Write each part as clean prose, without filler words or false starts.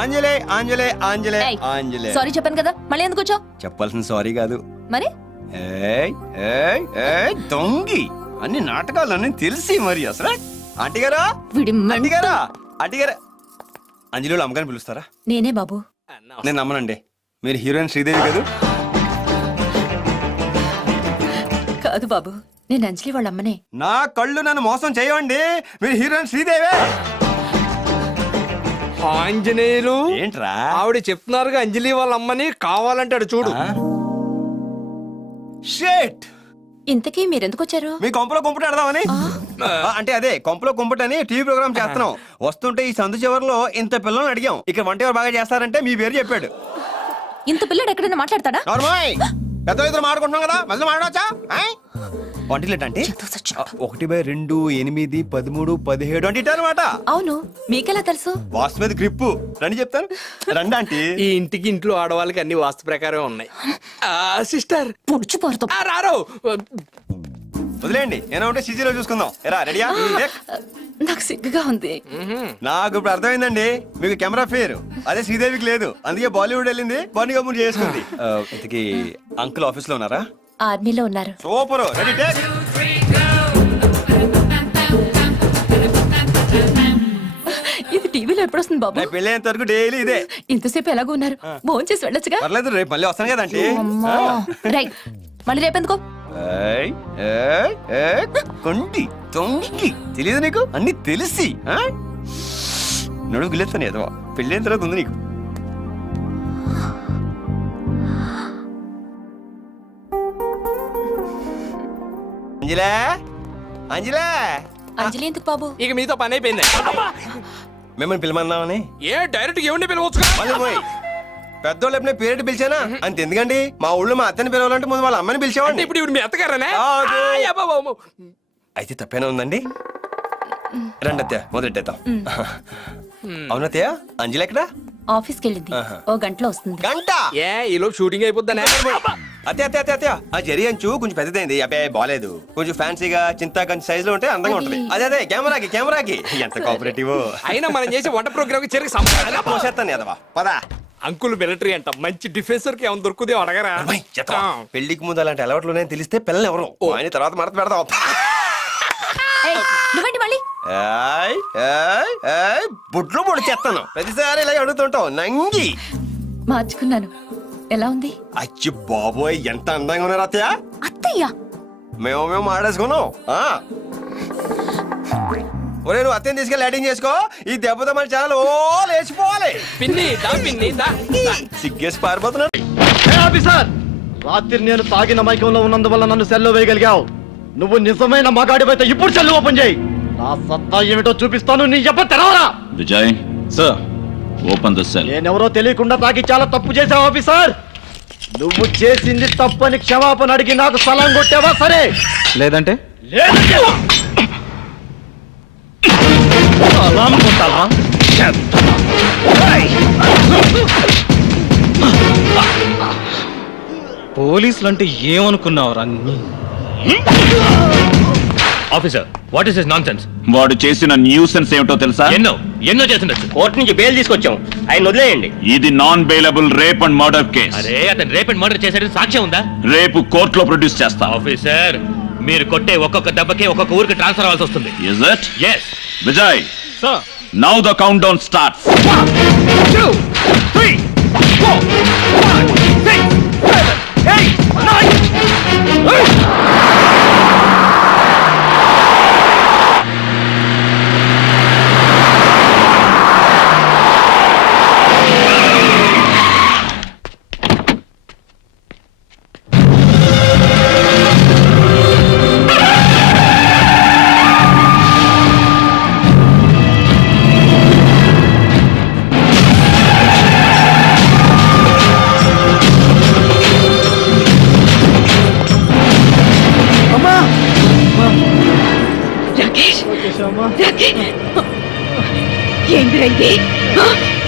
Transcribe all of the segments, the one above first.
ఆంజలే ఆంజలే ఆంజలే ఆంజలే. Sorry చెప్పాను కదా, మళ్ళీ ఎందుకు వచ్చావు? చెప్పాల్సిన సారీ కాదు మరి ఏయ్ ఏయ్ ఏయ్ దొంగి అన్ని నాటకాలన్నీ తెలిసి మరి అసలు. ఆంటీ గారా వీడి ఆంటీ గారా ఆంటీ గారా అంజలిలో అమ్మగారిని పిలుస్తారా? నేనే బాబు. నేను నమ్మనండి. మీరు హీరోయిన్ శ్రీదేవి కాదు? కాదు బాబు, నేను అంజలి వాళ్ళ అమ్మనే. నా కళ్ళు నన్ను మోసం చేయవండి. మీరు హీరోయిన్ శ్రీదేవే. ఆంజనేయులు ఏంట్రా ఆవిడ చెప్తున్నారుగా అంజలి వాళ్ళ అమ్మని, కావాలంటాడు చూడు. షేట్. ఇంతకీ మీరెందుకు వచ్చారు? మీ కొంపలో కుంపట ఆడదామని. అంటే అదే కొంపలో కుంపటని టీవీ ప్రోగ్రామ్ చేస్తున్నాం. వస్తుంటే ఈ సందు చివరిలో ఇంత పిల్లల్ని అడిగాం, ఇక్కడ వంట ఎవరు బాగా చేస్తారంటే మీ పేరు చెప్పాడు. ఇంత పిల్లడు ఎక్కడైనా మాట్లాడతాడా? పెద్ద ఇద్దరు మాడుకుంటున్నాం కదా, మళ్ళీ మాడవచ్చా? వంటలేట్ అంటే 1/2, 8, 13, 17 అంటే అనమాట. అవును, మీకెలా తెలుసు? వాస్తు మీద గ్రిప్పు రండి చెప్తాను. రండి ఆంటీ. ఈ ఇంటికి ఇంట్లో ఆడవాళ్ళకి అన్ని వాస్తు ప్రకారం ఉన్నాయి. సిస్టర్ పుడిచిపోరుతాం. రారో వదిలేండి, ఏనా ఉంటే సిజీలో చూసుకుందాం. ఎరా రెడీయా? నాకు సిగ్గుగా ఉంది. నాకు ఇప్పుడు అర్థమైందేండి, మీకు కెమెరా ఫేర్ అదే శ్రీదేవికి లేదు, అందుకే బాలీవుడ్ వెళ్ళింది, బన్నీ కపూర్ చేసుకుంది. ఇంతకీ అంకుల్ ఆఫీస్ లో ఉన్నారా? ఆర్మీలో ఉన్నారు. సూపర్. Ready take. ఇది టీవీలో ఎప్పుడు వస్తుంది బాబు? నేను పెళ్ళేంత వరకు డైలీ ఇదే. ఇంతసేపు ఎలాగో ఉన్నారు, భోజనం చేసి వెళ్ళొచ్చుగా. పర్లేదు, రేపు మళ్ళీ వస్తాను కదా అంటే. రైట్, మళ్ళీ రేపెందుకో? కొండి తొంగి తెలియదు నీకు, అన్ని తెలిసి నడువు గిలేస్తాను ఏదో. పెళ్ళైన తర్వాత ఉంది నీకు. అంజలా అంజలా. అంజలి ఎందుకు బాబు? ఇక మీతో పని అయిపోయింది. మిమ్మల్ని పిలమన్నామని. ఏ డైరెక్ట్ ఏమండి పిలవచ్చు. మళ్ళీ పోయి పెద్దోళ్ళు ఎప్పుడైనా పేరెంట్ పిలిచానా? అంత ఎందుకండి, మా ఊళ్ళో మా అత్తని పిలవాలంటే ముందు వాళ్ళ అమ్మని పిలిచేవాడిని. ఇప్పుడు ఇప్పుడు మీ అత్తగారనే. అయితే తప్పేనా ఉందండి? రండి అత్తయ్య, మొదలెట్టేద్దాం. అవునత్తయ్య, అంజలి ఎక్కడా? ఆఫీస్కి వెళ్ళింది, ఓ గంటలో వస్తుంది. గంట? ఏ ఈలో షూటింగ్ అయిపోద్దనే. అత్తయ్య అత్తయ్య అత్తయ్య, ఆ జరి అంచు కొంచెం పెద్దదైంది. అబ్బాయి బాలేదు, కొంచెం ఫ్యాన్సీగా చింతాకంచి సైజ్ లో ఉంటే అందంగా ఉంటుంది. అదే అదే కెమెరాకి ఎంత కోఆపరేటివ్. అయినా మనం చేసే వంట ప్రోగ్రామ్ కి చెరికి సంబంధం. పోసేస్తాను ఎదవా, పదా. అంకుల్ మిలిటరీ అంట, మంచి డిఫెన్సర్ కి ఏమైనా దొరుకుదే అడగరా. పెళ్లికి ముందు అలాంటి అలవాట్లు తెలిస్తే పిల్లలు ఎవరు ఆయన తర్వాత మడత పెడదాం. నువ్వేంటి మళ్ళీ? బుడ్లు పొడి చేస్తాను ప్రతిసారి ఇలా అడుగుతుంటావు నంగి. మార్చుకున్నాను. ఎలా ఉంది? అచ్చి బాబోయ్, ఎంత అందంగా ఉన్నారు అత్తయ్య. అత్తయ్య మేము ఆడేసుకున్నాం. ఒరే, నువ్వు అత్తయ్యని తీసుకెళ్ళి యాడింగ్ చేసుకో. ఈ దెబ్బతో మన ఛానల్ ఓ లేచిపోవాలి. పిన్ని దా పిన్ని దా. సిగ్గేసి పారిపోతున్నాడు. రాత్రి నేను తాగిన మైకంలో ఉన్నందువల్ల నన్ను సెల్లో వేయగలిగావు. నువ్వు నిజమైన మగాడివైతే ఇప్పుడు సెల్లు ఓపెన్ చేయి. నా సత్తా ఏమిటో చూపిస్తాను. నీ ఎప్ప తెరవరా. Vijay sir, open the cell. నేనెవరో తెలియకుండా తాగి చాలా తప్పు చేశావు ఆఫీసర్. నువ్వు చేసింది తప్పని క్షమాపణ అడిగి నాకు సలాం కొట్టావా? సరే, లేదంటే సలాం కొట్టాలా? పోలీసులు అంటే ఏమనుకున్నావురా? Officer, what is this nonsense? వాడు చేసిన న్యూసెన్స్ ఏమిటో తెలుసా? ఎన్నో చేస్తుండొచ్చు. కోర్టు నుంచి బెయిల్ తీసుకొచ్చాం, ఆయన వదిలేయండి. ఇది non bailable rape and murder case. అరే, అతను రేప్ అండ్ మర్డర్ చేశాడని సాక్ష్యం ఉందా? రేపు కోర్టులో ప్రొడ్యూస్ చేస్తా. ఆఫీసర్, మీరు కొట్టే ఒక్కొక్క దెబ్బకి ఒక్కొక్క ఊరికి ట్రాన్స్ఫర్ అవ్వాల్సి వస్తుంది. Is it? Yes. Vijay Sir. Now the countdown starts. 1, 2, 3, 4, 5, 6, 7, 8, 9.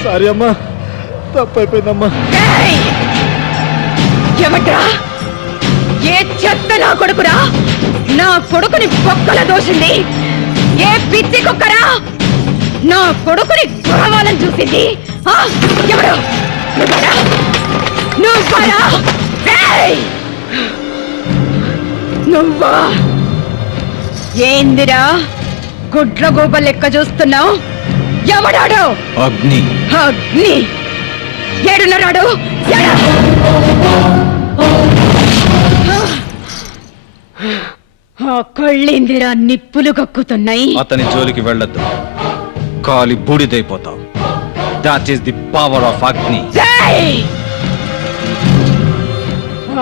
Sorry అమ్మా, తప్పైపోయిందమ్మా. ఏమంటా? ఏ చెత్త నా కొడుకురా? నా కొడుకుని బొక్కల దోషింది ఏ పిచ్చి కుక్కరా? నా కొడుకుని కావాలని చూసింది ఆ, ఎవరు నువ్వరా? నువ్వరా? ఏయ్! నువ్వా? ఏందిరా గుడ్ల గోప లెక్క చూస్తున్నావు? ఎవడాడు? అగ్ని అగ్ని ఏడున్నరాడు? ఆ కళ్ళేందిరా నిప్పులు కక్కుతున్నాయి. అతని జోలికి వెళ్ళొద్దు, కాలి బూడిదైపోతావు. That is the power of Agni. ఏయ్!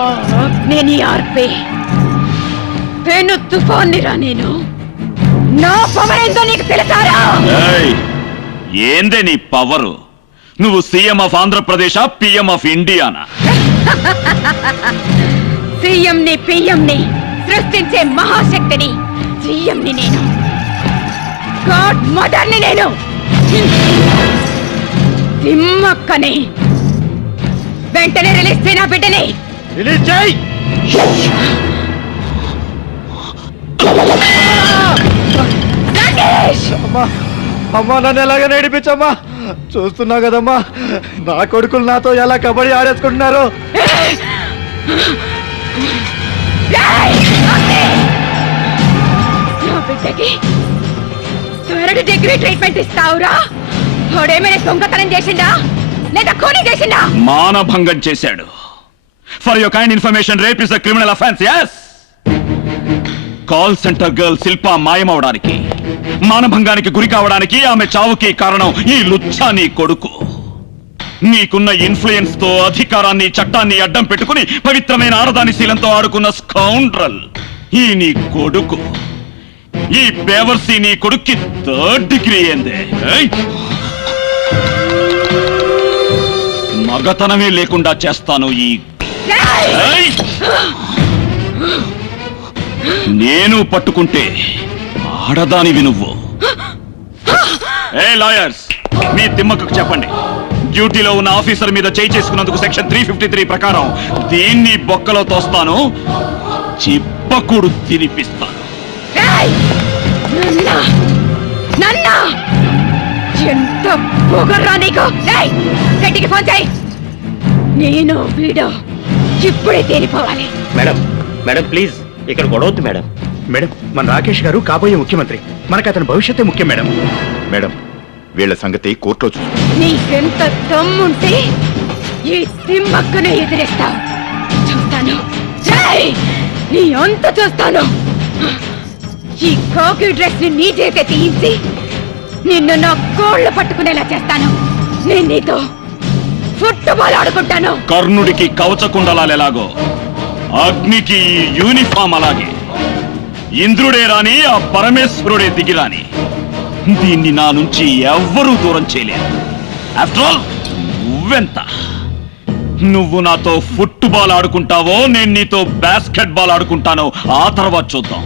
ఆ అగ్నిని ఆర్పే పెను తుఫాన్నిరా నేను. నా పవర్ ఏందో నీకు తెలుసారా? ఏయ్, ఏందే నీ పవరు? నువ్వు CM of Andhra Pradesh, PM of ఇండియానా? సీఎంని పిఎంని సృష్టించే మహాశక్తిని సీఎంని నేను. గాడ్ మదర్ని నేను. తిమ్మక్కని వెంటనే రిలీజ్ చేయి నా బిడ్డని. రిలీజ్ చేయి. రాకేష్! అమ్మా నన్ను ఎలాగ నడిపించమ్మా. చూస్తున్నా కదమ్మా నా కొడుకులు నాతో ఎలా కబడ్డీ ఆడేసుకుంటున్నారు. రేయ్! అగ్ని! నా బిడ్డకి 3rd డిగ్రీ ట్రీట్మెంట్ ఇస్తావురా? వాడేమైనా దొంగతనం చేసిండా లేదా ఖూనీ చేసిండా? మానభంగం చేశాడు. For your kind information, rape is a criminal offence. yes. Call centre girl Shilpa మాయమవడానికి, మానభంగానికి గురి కావడానికి, ఆమె చావుకి కారణం ఈ లుచ్చా నీ కొడుకు. నీకున్న ఇన్ఫ్లుయెన్స్ తో అధికారాన్ని, చట్టాన్ని అడ్డం పెట్టుకుని పవిత్రమైన ఆడదాని శీలంతో ఆడుకున్న స్కౌండ్రల్ ఈ నీ కొడుకు. ఈ బేవర్సీ నీ కొడుక్కి 3rd డిగ్రీ ఏందే? ఏయ్! మగతనమే లేకుండా చేస్తాను ఈ. ఏయ్! నేను పట్టుకుంటే ఆడదానివి నువ్వు. ఏ లాయర్స్, మీ తిమ్మకు చెప్పండి, డ్యూటీలో ఉన్న ఆఫీసర్ మీద చేయి చేసుకున్నందుకు సెక్షన్ 353 ప్రకారం దీన్ని బొక్కలో తోస్తాను, చిప్పకూడు తినిపిస్తాను. రేయ్! నన్న ఎంత పొగర్రా నీకు? రేయ్! గట్టికి ఫోన్ చేయి. నేను వీడు ఇప్పుడే తేలిపోవాలి. మేడం మేడం ప్లీజ్ ఇక్కడ గొడవద్దు మేడం. మేడం, మన రాకేష్ గారు కాబోయే ముఖ్యమంత్రి. మనకు అతని భవిష్యత్తే ముఖ్యం మేడం. మేడం, వీళ్ళ సంగతి కోర్టులో చూస్తాం. నీకెంత దమ్ముంటే ఈ తిమ్మక్కనే ఎదిరేస్తావు. చూస్తాను. రేయ్! నీ అంత చూస్తాను. ఈ కాకి డ్రెస్ ని నీ చేతే తీయించి నిన్ను నా కోళ్ళు పట్టుకునేలా చేస్తాను. నేను నీతో ఫుట్బాల్ ఆడుకుంటాను. కర్ణుడికి కవచకుండలాలెలాగో అగ్నికి ఈ యూనిఫామ్ అలాగే. ఇంద్రుడే రాని, ఆ పరమేశ్వరుడే దిగిరాని, దీన్ని నా నుంచి ఎవ్వరూ దూరం చేయలేరు. ఆఫ్టర్ ఆల్ నువ్వెంత? నువ్వు నాతో ఫుట్బాల్ ఆడుకుంటావో, నేను నీతో బాస్కెట్ బాల్ ఆడుకుంటానో ఆ తర్వాత చూద్దాం.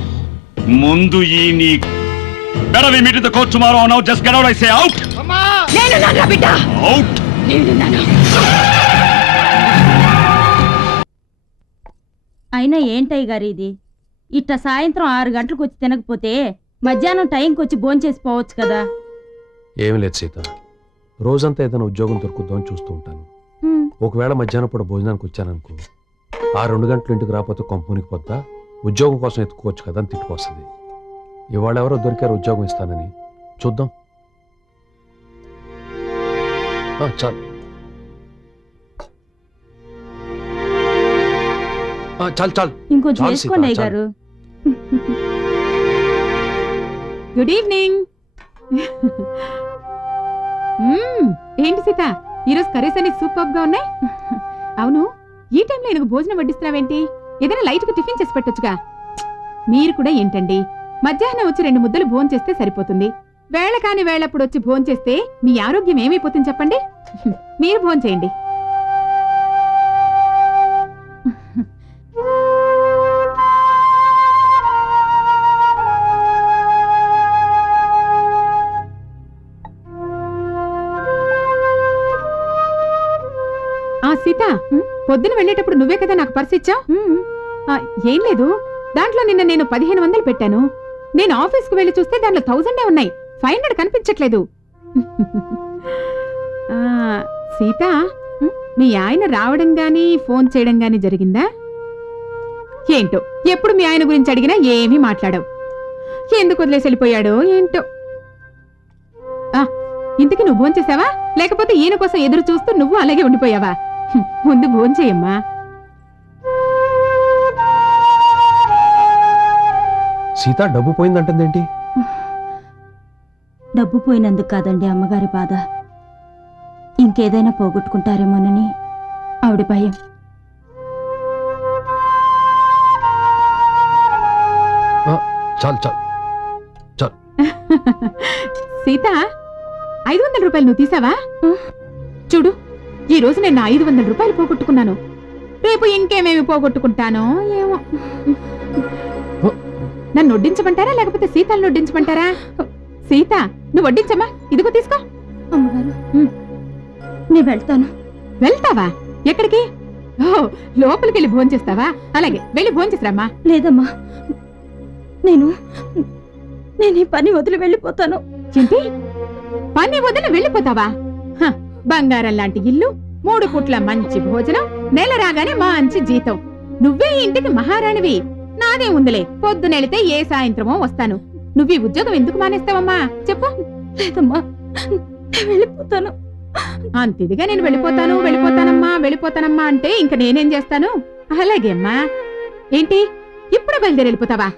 ముందు ఈ నీ better we meet in the court tomorrow. Now just get out, I say out. నేను నా బిడ్డ. Out. నేను నాను. అయినా ఏంటయ్య గారు ఇది? ఇట్ట సాయంత్రం 6 గంటలకు వచ్చి తినకపోతే మధ్యాహ్నం టైంకి వచ్చి భోంచేసి పోవచ్చు కదా. ఏమి లేదు సీత, రోజంతా ఏదైనా ఉద్యోగం దొరుకుద్దామని చూస్తూ ఉంటాను. ఒకవేళ మధ్యాహ్నం పూట భోజనానికి వచ్చాననుకో, ఆ 2 గంటలు ఇంటికి రాకపోతే కొంపనికి పోద్దా, ఉద్యోగం కోసం ఎత్తుకోవచ్చు కదా అని తిట్టుకొస్తుంది. ఇవాళ ఎవరో దొరికారు ఉద్యోగం ఇస్తానని, చూద్దాం. చాలు చాలు చాలు. ఇంకొంచెం చాలు వేసుకోండి సీత, అయ్య గారు. Good evening. ఏంటి సీత, ఈరోజు కర్రీస్ అన్ని సూపర్ గా ఉన్నాయి. అవును, ఈ టైంలో ఎందుకు భోజనం వడ్డిస్తున్నావేంటి? ఏదైనా లైట్ గా టిఫిన్ చేసి పెట్టొచ్చుగా. మీరు కూడా ఏంటండి, మధ్యాహ్నం వచ్చి 2 ముద్దలు భోజనం చేస్తే సరిపోతుంది. వేళ కాని వేళప్పుడు వచ్చి భోజనం చేస్తే మీ ఆరోగ్యం ఏమైపోతుంది చెప్పండి. మీరు భోజనం చేయండి. సీత, పొద్దున వెళ్ళేటప్పుడు నువ్వే కదా నాకు పర్స్ ఇచ్చావు. ఏం లేదు, దాంట్లో నిన్న నేను 1500 పెట్టాను. నేను ఆఫీస్కి వెళ్ళి చూస్తే దాంట్లో 1000 ఉన్నాయి. 500 కనిపించట్లేదు. ఆ, సీత మీ ఆయన రావడం గాని ఫోన్ చేయడం గాని జరిగిందా? ఏంటో ఎప్పుడు మీ ఆయన గురించి అడిగినా ఏమీ మాట్లాడవు. ఎందుకు వదిలేసి వెళ్ళిపోయాడో ఏంటో. ఇంతకీ నువ్వు భోంచేసావా, లేకపోతే ఈయన కోసం ఎదురు చూస్తూ నువ్వు అలాగే ఉండిపోయావా? ముందు భోంచేయమ్మా. సీత డబ్బు పోయిందంటుందేంటి? డబ్బు పోయినందుకు కాదండి అమ్మగారి బాధ, ఇంకేదైనా పోగొట్టుకుంటారేమోనని ఆవిడ భయం. చాలు చాలు చాలు. సీత 500 రూపాయలు నువ్వు తీసావా? చూడు, ఈ రోజు నేను 500 రూపాయలు పోగొట్టుకున్నాను. రేపు ఇంకేమేమి పోగొట్టుకుంటానో ఏమో. నన్ను వడ్డించమంటారా లేకపోతే సీతను వడ్డించమంటారా? సీత, నువ్వు వడ్డించమ్మా. ఇదిగో తీసుకో. అమ్మగారు నేను వెళ్తాను. వెళ్తావా? ఎక్కడికి? ఓ, లోపలికి వెళ్ళి భోంచేస్తావా? అలాగే వెళ్ళి భోంచేసిరామ్మా. లేదమ్మా, నేను ఈ పని వదిలి వెళ్ళిపోతాను. చింతి, పని వదిలి వెళ్ళిపోతావా? హ, బంగారం లాంటి ఇల్లు, 3 పూట్ల మంచి భోజనం, నెల రాగానే మంచి జీతం. నువ్వే ఈ ఇంటికి మహారాణివి. నాదే ఉందిలే, పొద్దునెళితే ఏ సాయంత్రమో వస్తాను. నువ్వు ఈ ఉద్యోగం ఎందుకు మానేస్తావమ్మా చెప్పు? లేదమ్మా, వెళ్ళిపోతాను. అంతిదిగా నేను వెళ్ళిపోతానమ్మా అంటే ఇంక నేనేం చేస్తాను? అలాగే అమ్మా. ఏంటి ఇప్పుడు బయలుదేరి వెళ్ళిపోతావా?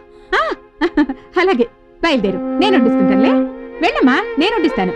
అలాగే బయలుదేరు, నేను వడ్డిస్తుంటానులే. వెళ్ళమ్మా, నేను వడ్డిస్తాను.